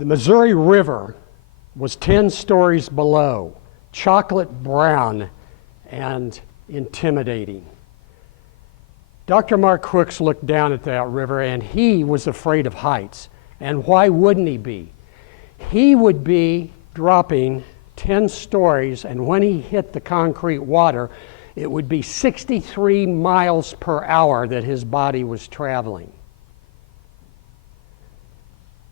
The Missouri River was 10 stories below, chocolate brown and intimidating. Dr. Mark Hooks looked down at that river, and he was afraid of heights. And why wouldn't he be? He would be dropping 10 stories, and when he hit the concrete water, it would be 63 miles per hour that his body was traveling.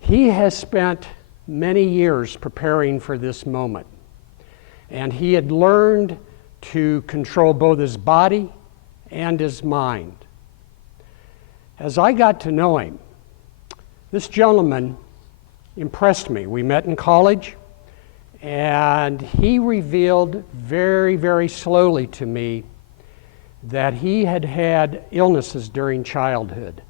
He has spent many years preparing for this moment, and he had learned to control both his body and his mind. As I got to know him, this gentleman impressed me. We met in college, and he revealed very, very slowly to me that he had had illnesses during childhood.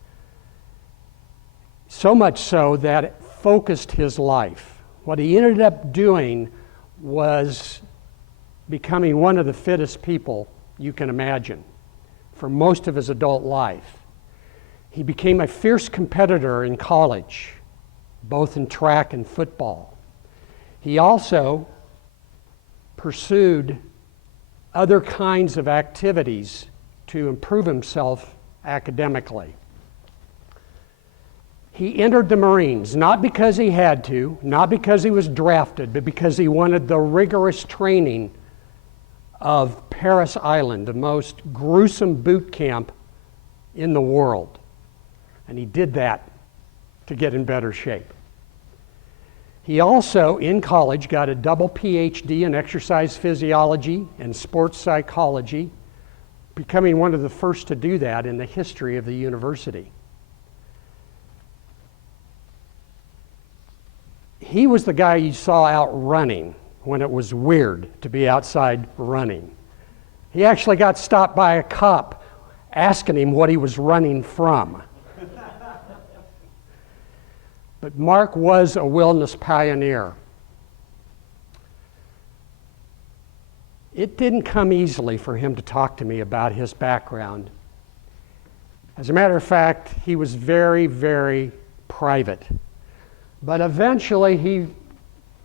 So much so that it focused his life. What he ended up doing was becoming one of the fittest people you can imagine for most of his adult life. He became a fierce competitor in college, both in track and football. He also pursued other kinds of activities to improve himself academically. He entered the Marines, not because he had to, not because he was drafted, but because he wanted the rigorous training of Parris Island, the most gruesome boot camp in the world. And he did that to get in better shape. He also, in college, got a double PhD in exercise physiology and sports psychology, becoming one of the first to do that in the history of the university. He was the guy you saw out running when it was weird to be outside running. He actually got stopped by a cop asking him what he was running from. But Mark was a wilderness pioneer. It didn't come easily for him to talk to me about his background. As a matter of fact, he was very, very private. But eventually he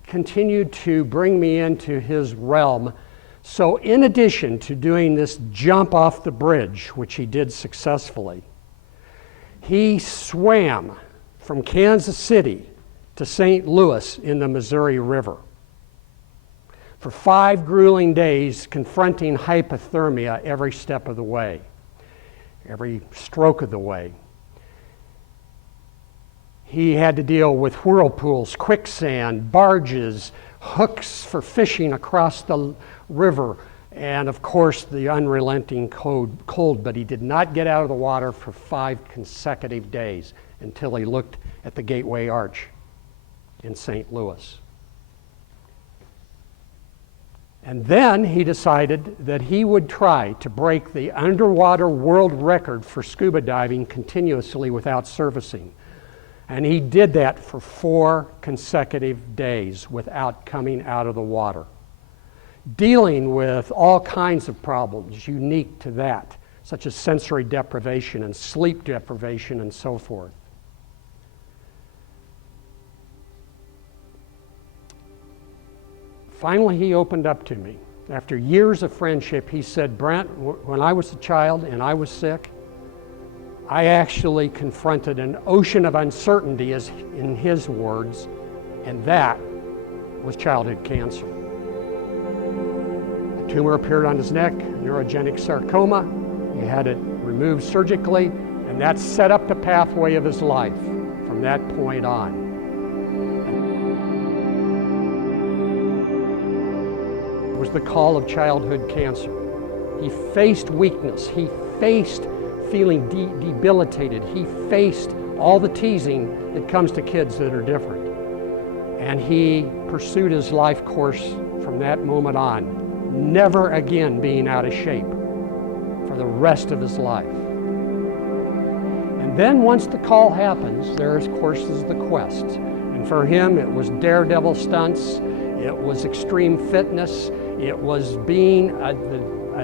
continued to bring me into his realm. So in addition to doing this jump off the bridge, which he did successfully, he swam from Kansas City to St. Louis in the Missouri River for 5 grueling days, confronting hypothermia every step of the way, every stroke of the way. He had to deal with whirlpools, quicksand, barges, hooks for fishing across the river, and of course the unrelenting cold. But he did not get out of the water for 5 consecutive days until he looked at the Gateway Arch in St. Louis. And then he decided that he would try to break the underwater world record for scuba diving continuously without servicing. And he did that for 4 consecutive days without coming out of the water, dealing with all kinds of problems unique to that, such as sensory deprivation and sleep deprivation and so forth. Finally, he opened up to me. After years of friendship, he said, "Brent, when I was a child and I was sick, I actually confronted an ocean of uncertainty," as in his words, and that was childhood cancer. A tumor appeared on his neck, neurogenic sarcoma. He had it removed surgically, and that set up the pathway of his life from that point on. It was the call of childhood cancer. He faced weakness. He faced feeling debilitated. He faced all the teasing that comes to kids that are different. And he pursued his life course from that moment on, never again being out of shape for the rest of his life. And then once the call happens, there, of course, is the quest. And for him, it was daredevil stunts, it was extreme fitness, it was being a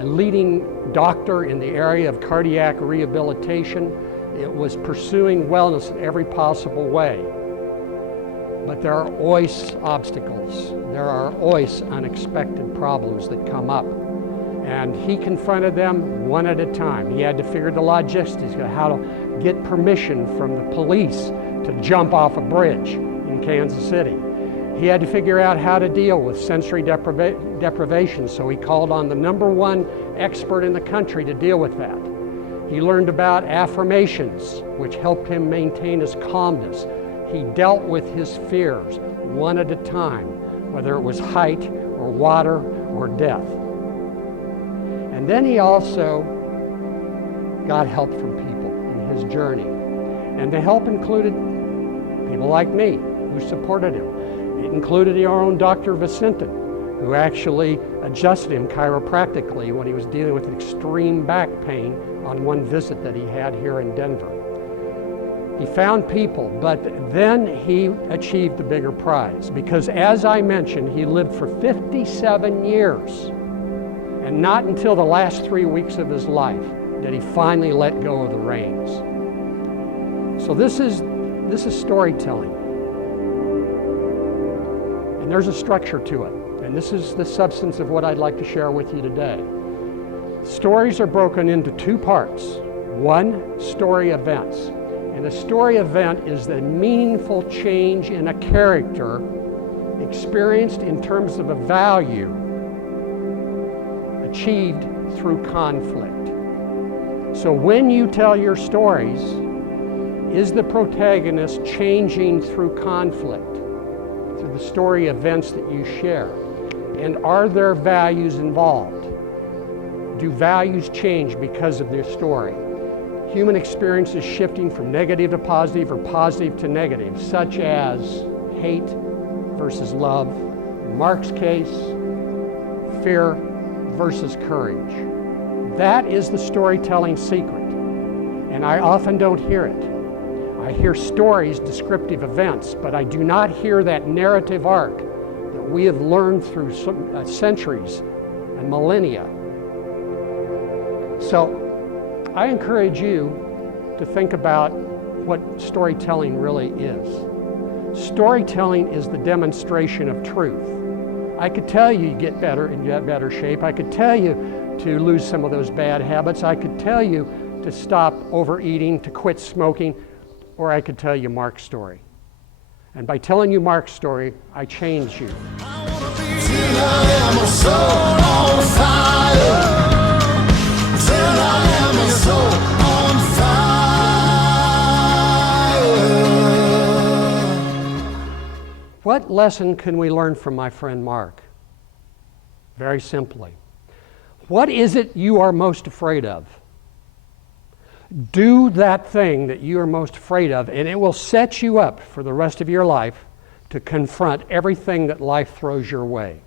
leading doctor in the area of cardiac rehabilitation. It was pursuing wellness in every possible way. but there are always obstacles. There are always unexpected problems that come up. And he confronted them one at a time. He had to figure the logistics of how to get permission from the police to jump off a bridge in Kansas City. He had to figure out how to deal with sensory deprivation, so he called on the #1 expert in the country to deal with that. He learned about affirmations, which helped him maintain his calmness. He dealt with his fears one at a time, whether it was height or water or death. And then he also got help from people in his journey. And the help included people like me who supported him. It included our own Dr. Vicentin, who actually adjusted him chiropractically when he was dealing with extreme back pain on one visit that he had here in Denver. He found people, but then he achieved the bigger prize, because as I mentioned, he lived for 57 years. And not until the last 3 weeks of his life did he finally let go of the reins. So this is storytelling. And there's a structure to it. And this is the substance of what I'd like to share with you today. Stories are broken into 2 parts. One, story events. And a story event is the meaningful change in a character experienced in terms of a value achieved through conflict. So when you tell your stories, is the protagonist changing through conflict, through the story events that you share? And are there values involved? Do values change because of their story? Human experience is shifting from negative to positive or positive to negative, such as hate versus love. In Mark's case, fear versus courage. That is the storytelling secret, and I often don't hear it. I hear stories, descriptive events, but I do not hear that narrative arc that we have learned through centuries and millennia. So I encourage you to think about what storytelling really is. Storytelling is the demonstration of truth. I could tell you get better and get better shape. I could tell you to lose some of those bad habits. I could tell you to stop overeating, to quit smoking, or I could tell you Mark's story. And by telling you Mark's story, I change you. What lesson can we learn from my friend Mark? Very simply. What is it you are most afraid of? Do that thing that you are most afraid of, and it will set you up for the rest of your life to confront everything that life throws your way.